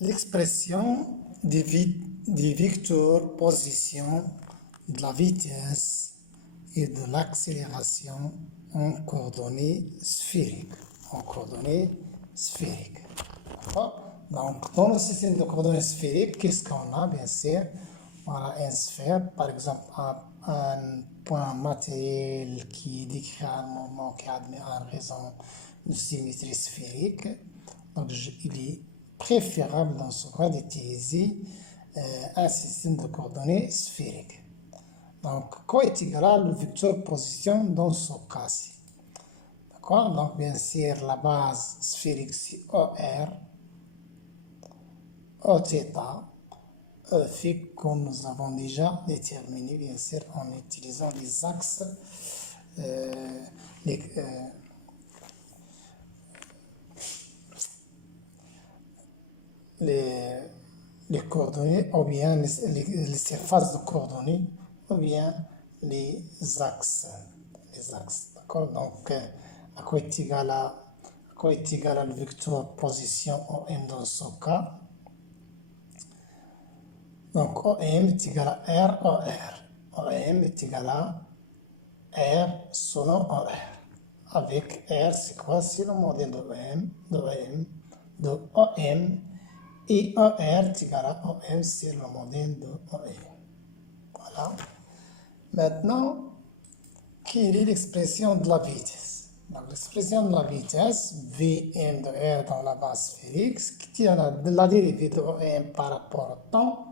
L'expression des vecteurs position de la vitesse et de l'accélération en coordonnées sphériques. D'accord? Donc, dans le système de coordonnées sphériques, qu'est-ce qu'on a? Bien sûr, on a une sphère, par exemple, un point matériel qui décrit un mouvement qui admet en raison de symétrie sphérique. Donc, il est préférable dans ce cas d'utiliser un système de coordonnées sphériques. Donc, quoi est égal à le vecteur position dans ce cas-ci? D'accord? Donc, bien sûr, la base sphérique, c'est OR, Oθ, Eφ, comme nous avons déjà déterminé, bien sûr, en utilisant les axes, les coordonnées, ou bien les surfaces de coordonnées, ou bien les axes. D'accord? Donc, à quoi est égal à le vecteur position OM dans ce cas? Donc, OM est égal à R, OR. OM est égal à R selon OR. Avec R, c'est quoi? C'est le modèle de OM. Et OR est égal à OM, c'est le modèle de OM. Voilà. Maintenant, quelle est l'expression de la vitesse? Donc, l'expression de la vitesse, Vm de R dans la base sphérique, ce qui tient la dérivée de OM par rapport au temps,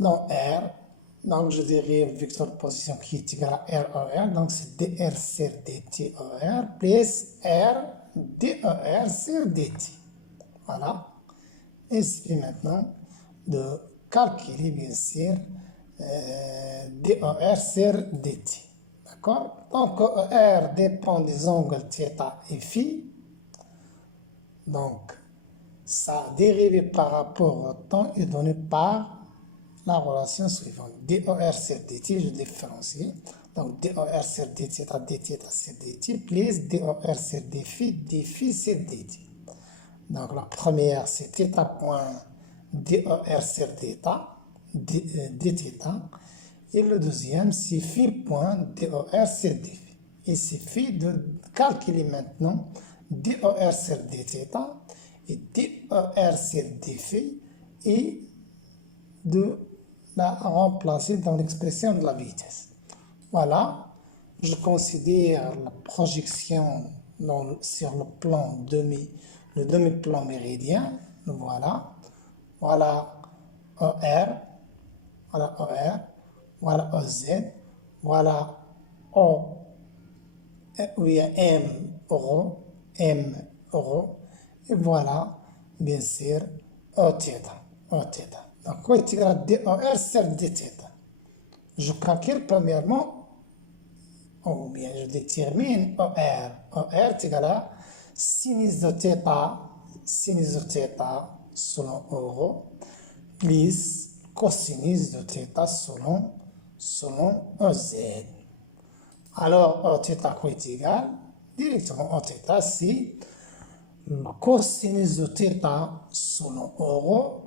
dans R, donc je dérive vecteur position qui est égal à R OR, donc c'est dr sur dt OR plus R dER sur dt. Voilà. Et il suffit maintenant de calculer, bien sûr, dER sur dt. D'accord? Donc, ER dépend des angles θ et φ. Donc, sa dérivée par rapport au temps est donnée par la relation suivante. dER sur dt, je différencie. Donc, dER sur dθ sur dt, plus dER sur dφ sur dt. Donc, la première, c'est θ point dER sur dθ. Et le deuxième, c'est phi point dER sur dφ. Il suffit de calculer maintenant dER sur dθ et dER sur dφ et de la remplacer dans l'expression de la vitesse. Voilà, je considère la projection sur le plan le demi-plan méridien. Voilà, voilà OR, voilà OR, voilà OZ, voilà O, où il y a M euro, et voilà, bien sûr, Oθ. Donc, quoi est égal à dOR sur dθ? Je calcule premièrement, ou bien je détermine OR. OR est égal à sinus de θ selon euro, plus cosinus de θ selon OZ. Alors, Oθ quoi est égal? Directement, Oθ, c'est cosinus de θ selon euro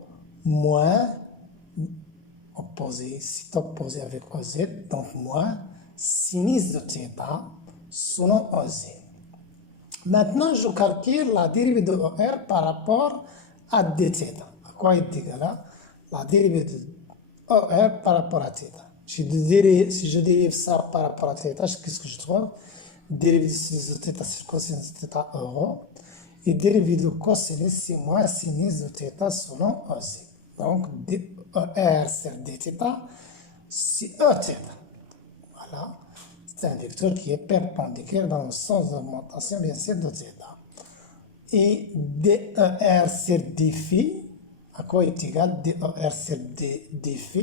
moins opposé, c'est opposé avec OZ, donc moins sinus de θ selon OZ. Maintenant, je calcule la dérivée de OR par rapport à dθ. À quoi est égal la dérivée de OR par rapport à θ? Si je dérive ça par rapport à θ, qu'est-ce que je trouve? Dérivée de sinus de θ sur cosinus de θ euro. Et dérivée de cosinus, c'est moins sinus de θ selon OZ. Donc, dER sur dθ, c'est Eθ. Voilà. C'est un vecteur qui est perpendiculaire dans le sens d'augmentation, bien sûr, de θ. Et dER sur dφ, à quoi est égal dER sur dφ?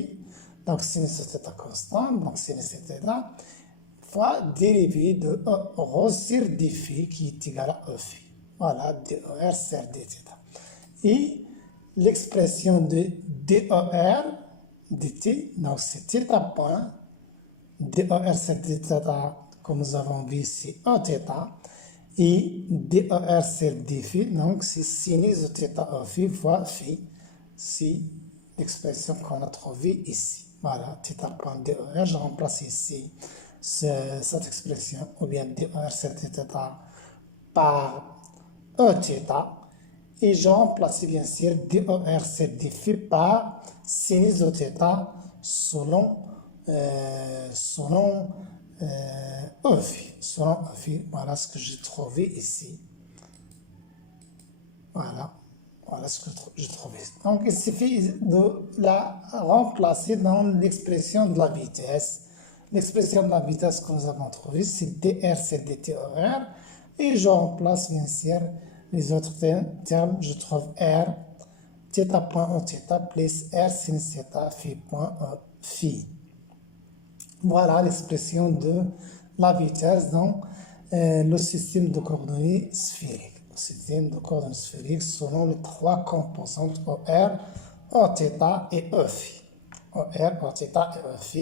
Donc, sinus de θ constant, donc sinus de θ, fois dérivée de ρ sur dφ qui est égal à Eφ. Voilà, dER sur dθ. Et l'expression de dER dt, donc c'est θ point, dER sur dθ, comme nous avons vu, c'est Eθ, et DER sur D phi, donc c'est sinus de θ E phi fois phi, c'est l'expression qu'on a trouvée ici. Voilà, θ.DER, je remplace ici cette expression, ou bien DER sur θ par Eθ, et je remplace bien sûr DER sur D phi par sinus de θ selon E phi. Selon E phi, voilà ce que j'ai trouvé ici. Voilà. Voilà ce que j'ai trouvé. Donc, il suffit de la remplacer dans l'expression de la vitesse. L'expression de la vitesse que nous avons trouvée, c'est dr c'est dt horaire. Et je remplace bien sûr les autres termes. Je trouve r, θ.θ plus r sin θ phi. Voilà l'expression de la vitesse dans le système de coordonnées sphériques. Le système de coordonnées sphériques selon les trois composantes OR, Oθ et Eφ. OR, Oθ et Eφ.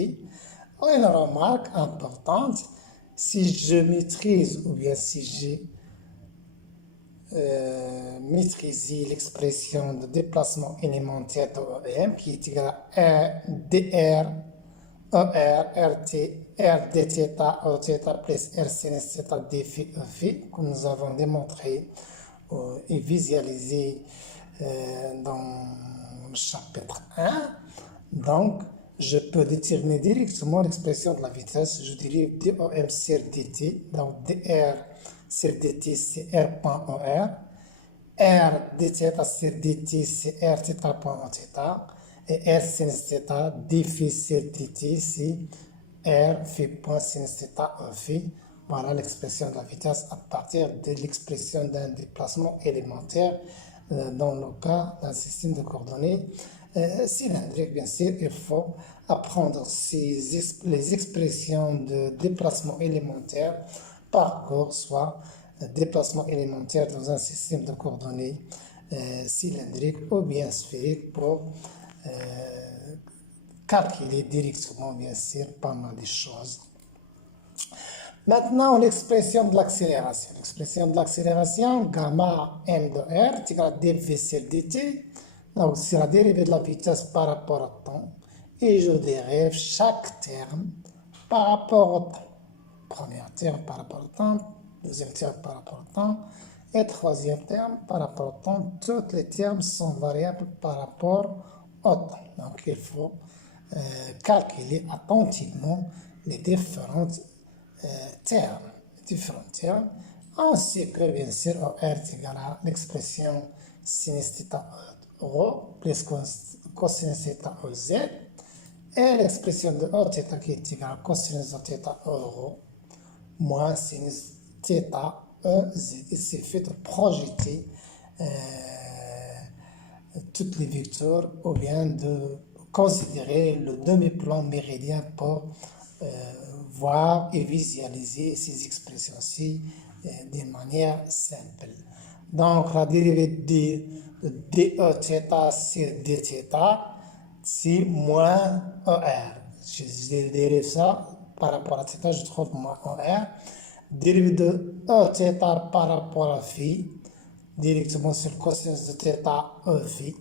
Une remarque importante, si je maîtrise ou bien si j'ai maîtrisé l'expression de déplacement élémentaire de OM qui est égal à dr RT, R dθ, Eθ plus R sin θ d phi E phi, que nous avons démontré et visualisé dans le chapitre 1. Donc, je peux déterminer directement l'expression de la vitesse. Je dérive dOm sur dt. Donc, dr sur dt, c'est R.OR. R dθ sur dt, c'est R θ.θ. Et R sin θ, d phi sur dt, c'est R phi point sin θ E phi. Voilà l'expression de la vitesse à partir de l'expression d'un déplacement élémentaire dans le cas d'un système de coordonnées cylindrique. Bien sûr, il faut apprendre les expressions de déplacement élémentaire parcours, soit déplacement élémentaire dans un système de coordonnées cylindrique ou bien sphérique pour calculer directement, bien sûr, pas mal de choses. Maintenant, l'expression de l'accélération. L'expression de l'accélération, gamma m de r est égal à dv sur dt. Donc, c'est la dérivée de la vitesse par rapport au temps. Et je dérive chaque terme par rapport au temps. Premier terme par rapport au temps, deuxième terme par rapport au temps, et troisième terme par rapport au temps. Tous les termes sont variables par rapport au temps. Donc, il faut calculer attentivement les différents termes, ainsi que bien sûr OR est égal à l'expression sinus θ rho plus cosinus θ OZ et l'expression de Eθ qui est égale à cosinus de θ rho moins sinus θ EZ. Il suffit de projeter toutes les vecteurs ou bien de considérer le demi-plan méridien pour voir et visualiser ces expressions-ci de manière simple. Donc, la dérivée de dEθ sur dθ, c'est moins ER. Je dérive ça par rapport à θ, je trouve moins ER. Dérivée de Eθ par rapport à phi, directement sur le cosinus de θ E phi.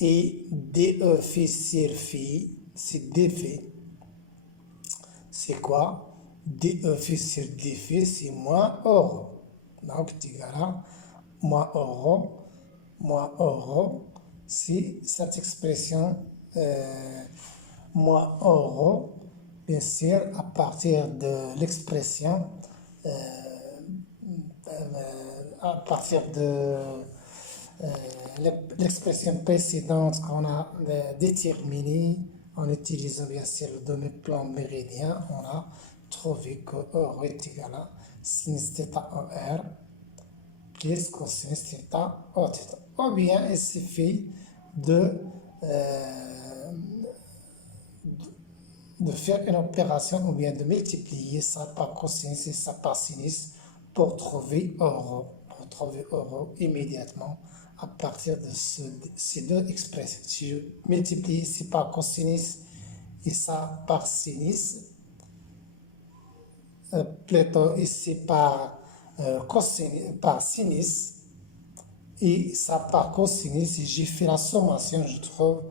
Et dE phi sur phi, c'est d phi. C'est quoi? dE phi sur d phi, c'est moins rho. Donc, c'est égal à moins rho, c'est cette expression moins rho, bien sûr, à partir de l'expression, à partir de l'expression précédente qu'on a déterminée en utilisant bien sûr le demi-plan méridien, on a trouvé que rho est égal à sinus θ OR plus cosinus θ Eθ. Ou bien il suffit de faire une opération ou bien de multiplier ça par cosinus et ça par sinus pour trouver rho. Pour trouver rho immédiatement à partir de ces deux expressions. Si je multiplie ici par cosinus et ça par sinus, plutôt ici par par sinus, et ça par cosinus, et j'ai fait la sommation, je trouve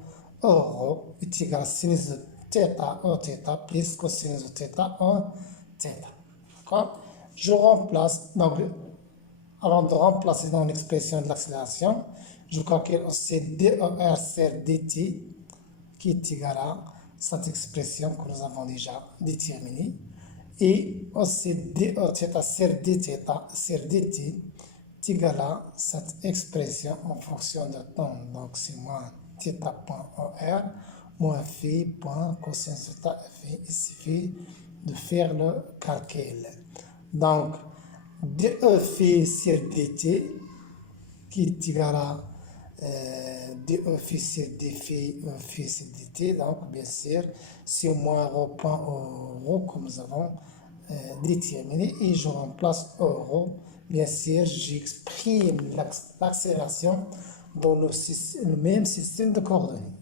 rho est égal à sinus de θ en θ plus cosinus de θ en θ. D'accord? Je remplace, donc, avant de remplacer dans l'expression de l'accélération, je calcule aussi DER sur dt qui est égal à cette expression que nous avons déjà déterminée. Et aussi dE θ sur dθ sur dt est égal à cette expression en fonction de temps. Donc c'est moins θ.OR moins phi point cosinus de phi. Il suffit de faire le calcul. Donc dE phi sur dt qui est égal à dE phi sur d phi, phi sur dt. Donc bien sûr, c'est moins rho point rho comme nous avons déterminé, et je remplace rho. Bien sûr, j'exprime l'accélération dans le même système de coordonnées.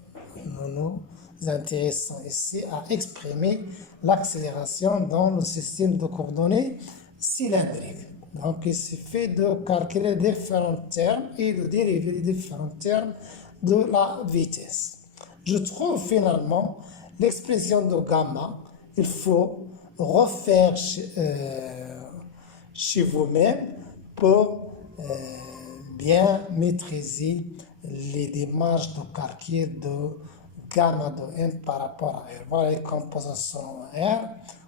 Nous nous intéressons ici à exprimer l'accélération dans le système de coordonnées cylindrique. Donc, il suffit de calculer différents termes et de dériver les différents termes de la vitesse. Je trouve finalement l'expression de gamma, il faut refaire chez vous-même pour bien maîtriser les démarches de calcul de gamma de n par rapport à r. Voilà les composantes selon r,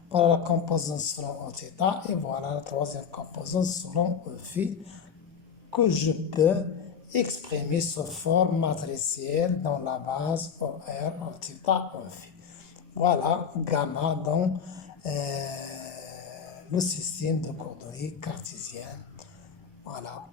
voilà la composante selon θ, et voilà la troisième composante selon phi que je peux exprimer sous forme matricielle dans la base OR, θ, phi. Voilà gamma dans le système de coordonnées cartésiennes. Voilà.